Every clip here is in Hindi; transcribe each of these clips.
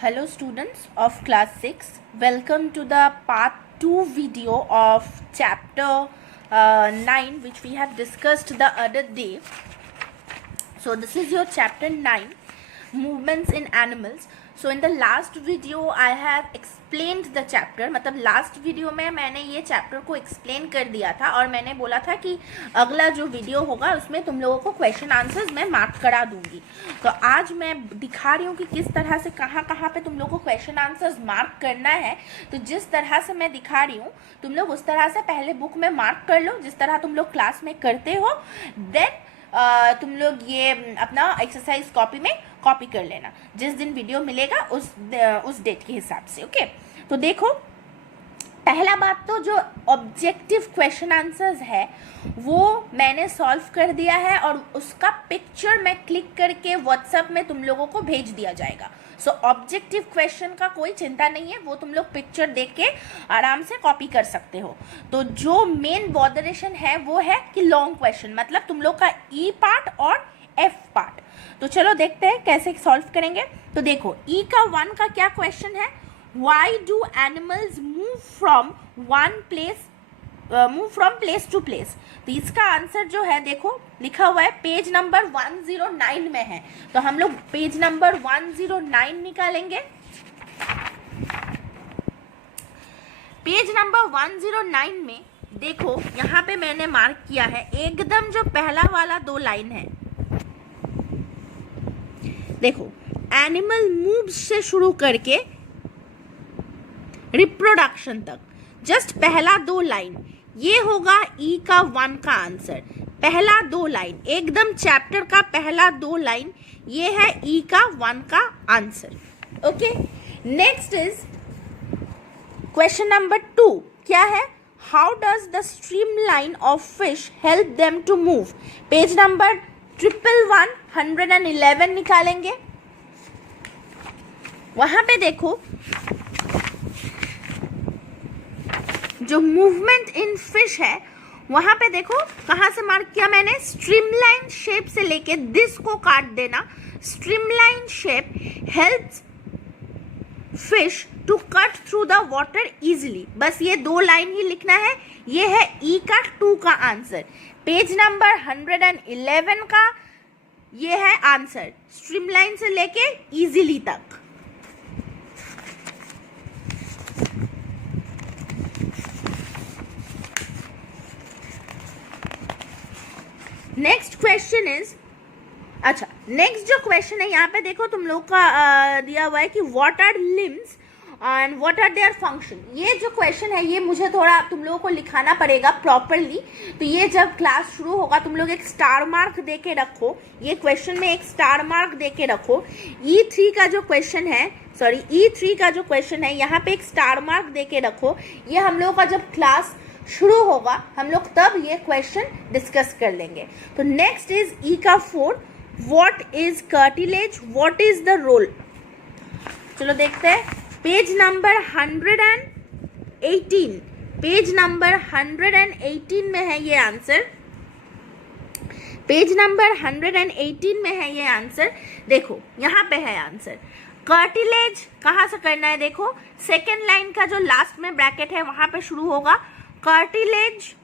Hello students of class 6, welcome to the part 2 video of chapter 9 which we have discussed the other day. So this is your chapter 9, movements in animals. So in the last video I have explained the chapter, मतलब लास्ट वीडियो में मैंने ये चैप्टर को एक्सप्लेन कर दिया था और मैंने बोला था कि अगला जो वीडियो होगा उसमें तुम लोगों को क्वेश्चन आंसर्स मैं मार्क करा दूंगी. तो आज मैं दिखा रही हूँ कि किस तरह से कहाँ कहाँ पे तुम लोगों को क्वेश्चन आंसर्स मार्क करना है. तो जिस तरह से मैं दिखा रही हूँ तुम लोग उस तरह से पहले बुक में मार्क कर लो, जिस तरह तुम लोग क्लास में करते हो. देन तुम लोग ये अपना एक्सरसाइज कॉपी में कॉपी कर लेना. जिस दिन वीडियो मिलेगा उस डेट के हिसाब से. ओके, तो देखो पहला बात तो जो ऑब्जेक्टिव क्वेश्चन आंसर्स है वो मैंने सॉल्व कर दिया है और उसका पिक्चर मैं क्लिक करके व्हाट्सएप में तुम लोगों को भेज दिया जाएगा. सो ऑब्जेक्टिव क्वेश्चन का कोई चिंता नहीं है, वो तुम लोग पिक्चर देख के आराम से कॉपी कर सकते हो. तो जो मेन बॉदरेशन है वो है कि लॉन्ग क्वेश्चन, मतलब तुम लोग का ई पार्ट और एफ पार्ट. तो चलो देखते हैं कैसे सॉल्व करेंगे. तो देखो ई का 1 का क्या क्वेश्चन है, why do animals move from place to place. तो इसका आंसर जो है देखो लिखा हुआ है पेज नंबर 109 में है. तो हम लोग पेज नंबर 109 निकालेंगे. पेज नंबर 109 में देखो यहाँ पे मैंने मार्क किया है एकदम जो पहला वाला 2 लाइन है. देखो एनिमल मूव्स से शुरू करके रिप्रोडक्शन तक, जस्ट पहला 2 लाइन ये होगा ई का 1 का आंसर. पहला 2 लाइन एकदम चैप्टर का पहला 2 लाइन ये है ई का 1 का answer. Okay, next is question number 2. क्या है, how does the streamline of fish help them to move. Page number 111 निकालेंगे. वहां पे देखो जो मूवमेंट इन फिश है वहां पे देखो कहां से मार्क किया मैंने, स्ट्रीमलाइन शेप से लेके दिस को काट देना. Streamline shape helps fish to cut through the water easily. बस ये 2 लाइन ही लिखना है. ये है ई का 2 का आंसर. पेज नंबर 111 का ये है आंसर, स्ट्रीमलाइन से लेके इजीली तक. नेक्स्ट क्वेश्चन इज, अच्छा नेक्स्ट जो क्वेश्चन है यहाँ पे देखो तुम लोग का दिया हुआ है कि what are limbs and what are their function. ये जो क्वेश्चन है ये मुझे थोड़ा तुम लोगों को लिखाना पड़ेगा प्रॉपरली. तो ये जब क्लास शुरू होगा तुम लोग एक स्टार मार्क दे के रखो, ये क्वेश्चन में एक स्टार मार्क दे के रखो. E3 का जो क्वेश्चन है, सॉरी E3 का जो क्वेश्चन है यहाँ पे एक स्टार मार्क दे के रखो. ये हम लोगों का जब क्लास शुरू होगा हम लोग तब ये क्वेश्चन डिस्कस कर लेंगे. तो नेक्स्ट इज ई का 4, what is cartilage, what is the role. चलो देखते हैं. पेज नंबर 118, पेज नंबर 118 में है ये आंसर. पेज नंबर 118 में है ये आंसर. देखो यहाँ पे है आंसर. कार्टिलेज कहाँ से करना है, देखो सेकेंड लाइन का जो लास्ट में ब्रैकेट है वहां पे शुरू होगा. Cartilage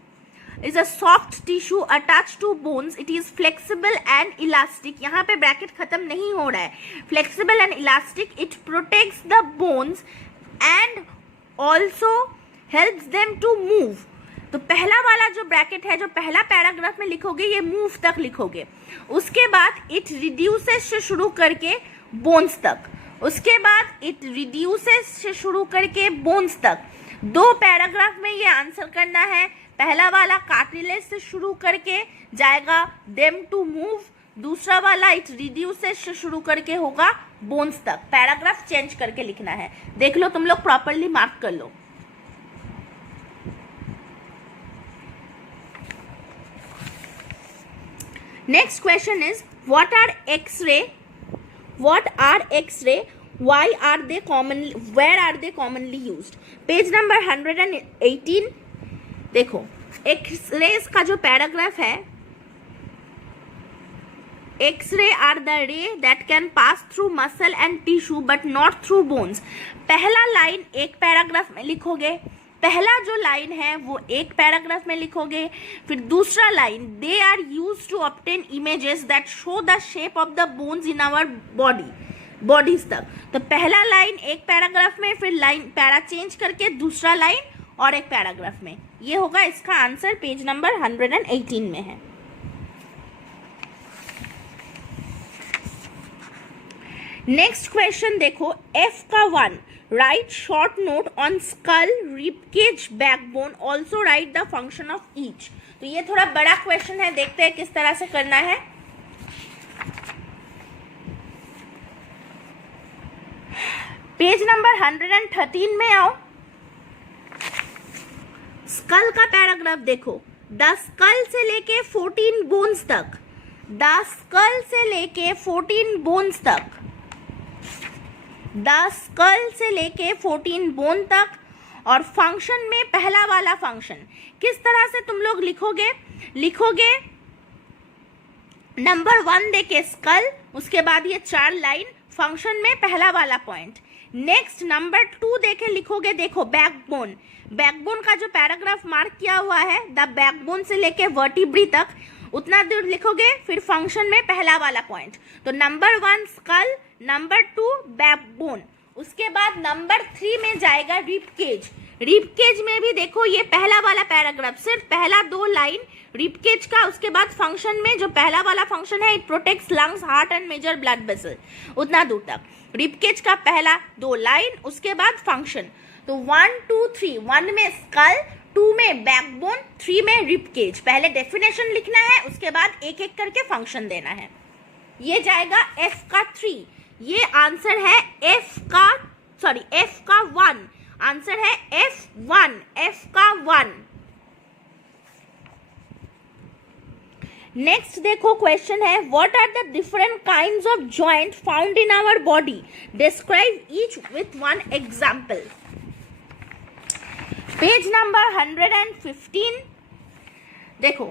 is a soft tissue attached to bones. It is flexible and elastic. यहाँ पे ब्रैकेट खत्म नहीं हो रहा है. Flexible and elastic. It protects the bones and also helps them to move. तो पहला वाला जो ब्रैकेट है जो पहला पैराग्राफ में लिखोगे ये मूव तक लिखोगे. उसके बाद इट रिड्यूसेस से शुरू करके बोन्स तक. उसके बाद इट रिड्यूसेस से शुरू करके बोन्स तक. 2 पैराग्राफ में ये आंसर करना है. पहला वाला कार्टिलेज से शुरू करके जाएगा देम टू मूव. दूसरा वाला इट रिड्यूसेस से शुरू करके होगा बोन्स तक. पैराग्राफ चेंज करके लिखना है. देख लो तुम लोग प्रॉपरली मार्क कर लो. Next question is what are x-ray, what are x-ray, why are they commonly, where are they commonly used. Page number 118 देखो एक्सरेज का जो पैराग्राफ है X-ray are the ray that can pass through muscle and tissue but not through bones. पहला लाइन एक पैराग्राफ में लिखोगे, पहला जो लाइन है वो एक पैराग्राफ में लिखोगे, फिर दूसरा line they are used to obtain images that show the shape of the bones in our bodies तक. तो पहला लाइन एक पैराग्राफ में, फिर लाइन पैरा चेंज करके दूसरा लाइन और एक पैराग्राफ में. ये होगा इसका आंसर, पेज नंबर 118 में है. नेक्स्ट क्वेश्चन देखो, F का 1, write short note on skull, rib cage, backbone, also write the function of each. तो ये थोड़ा बड़ा क्वेश्चन है, देखते हैं किस तरह से करना है. पेज नंबर 113 में आओ. स्कल का पैराग्राफ देखो, द स्कल से लेके 14 बोन्स तक, द स्कल से लेके 14 बोन्स तक, द स्कल से लेके 14 बोन तक. और फंक्शन में पहला वाला फंक्शन किस तरह से तुम लोग लिखोगे नंबर 1 देके स्कल, उसके बाद ये 4 लाइन, फंक्शन में पहला वाला पॉइंट. नेक्स्ट नंबर 2 देके लिखोगे, देखो बैकबोन, बैकबोन का जो पैराग्राफ मार्क किया हुआ है, द बैकबोन से लेके वर्टिब्री तक उतना दूर लिखोगे, फिर फंक्शन में पहला वाला पॉइंट. तो नंबर 1 स्कल, नंबर 2 बैकबोन, उसके बाद नंबर 3 में जाएगा रिबकेज. रिबकेज में भी देखो ये पहला वाला पैराग्राफ, सिर्फ पहला 2 लाइन रिबकेज का, उसके बाद फंक्शन में जो पहला वाला फंक्शन है, it protects lungs, heart and major blood vessel, उतना दूर तक. रिबकेज का पहला 2 लाइन, उसके बाद फंक्शन. तो 1 2 3, 1 में स्कल, 2 में बैकबोन, 3 में रिबकेज. पहले डेफिनेशन लिखना है, उसके बाद एक एक करके फंक्शन देना है. ये जाएगा F का 3. ये आंसर है F का 1. आंसर है F का 1. नेक्स्ट देखो क्वेश्चन है, what are the different kinds of joint found in our body, describe each with 1 example. Page number 115. देखो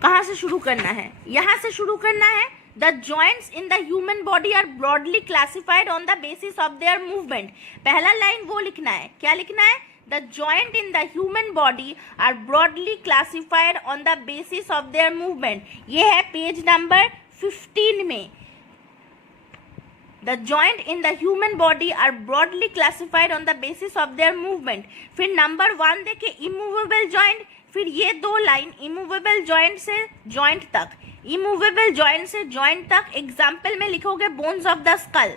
कहां से शुरू करना है, यहां से शुरू करना है. The joints in the human body are broadly classified on the basis of their movement. पहला लाइन वो लिखना है, क्या लिखना है, the joint in the human body are broadly classified on the basis of their movement. ये है पेज नंबर 15 में. The joint in the human body are broadly classified on the basis of their movement. फिर नंबर 1 देखे immovable joint, फिर ये 2 लाइन immovable joint से joint तक, immovable joint से joint तक. एग्जाम्पल में लिखोगे bones of the skull.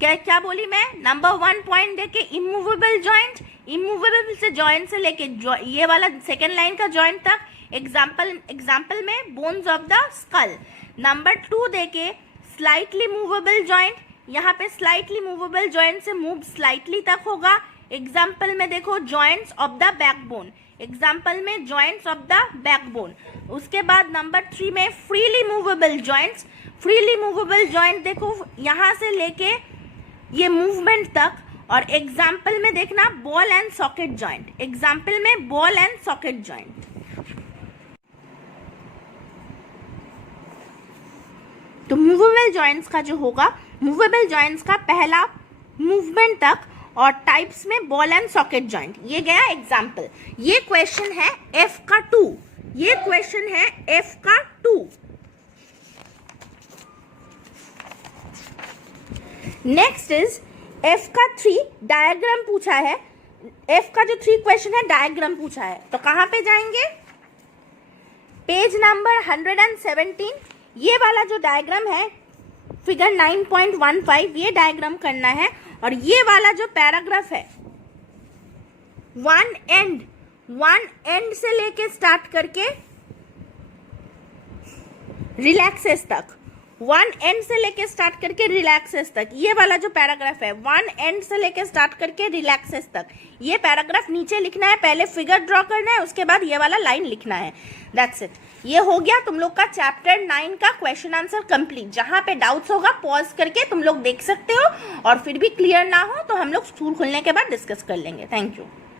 क्या बोली मैं, नंबर 1 पॉइंट देके immovable joint, immovable से joint से लेके ये वाला सेकेंड लाइन का joint तक. एग्जाम्पल में bones of the skull. Number 2 देके slightly movable joint, यहाँ पे स्लाइटली मूवेबल जॉइंट से मूव स्लाइटली तक होगा. एग्जाम्पल में देखो joints of the backbone, example में जॉइंट्स ऑफ द बैकबोन. उसके बाद नंबर 3 में freely movable joints, freely movable joint देखो यहाँ से लेके ये मूवमेंट तक. और एग्जाम्पल में देखना ball and socket joint, example में बॉल एंड सॉकेट जॉइंट. तो मूवेबल जॉइंट्स का जो होगा, मूवेबल जॉइंट्स का पहला मूवमेंट तक, और टाइप्स में बॉल एंड सॉकेट जॉइंट. ये गया एग्जाम्पल. ये क्वेश्चन है F का 2. ये क्वेश्चन है F का 2. नेक्स्ट इज F का 3, डायग्राम पूछा है. F का जो 3 क्वेश्चन है डायग्राम पूछा है. तो कहां पे जाएंगे, पेज नंबर 117. ये वाला जो डायग्राम है फिगर 9.15, ये डायग्राम करना है. और ये वाला जो पैराग्राफ है, वन एंड से लेके स्टार्ट करके रिलैक्सेस तक, वन एंड से लेके स्टार्ट करके रिलैक्सेस तक. ये वाला जो पैराग्राफ है, वन एंड से लेके स्टार्ट करके रिलैक्सेस तक, ये पैराग्राफ नीचे लिखना है. पहले फिगर ड्रॉ करना है, उसके बाद ये वाला लाइन लिखना है. That's it. ये हो गया तुम लोग का चैप्टर 9 का क्वेश्चन आंसर कंप्लीट. जहां पे डाउट्स होगा पॉज करके तुम लोग देख सकते हो, और फिर भी क्लियर ना हो तो हम लोग स्कूल खुलने के बाद डिस्कस कर लेंगे. Thank you.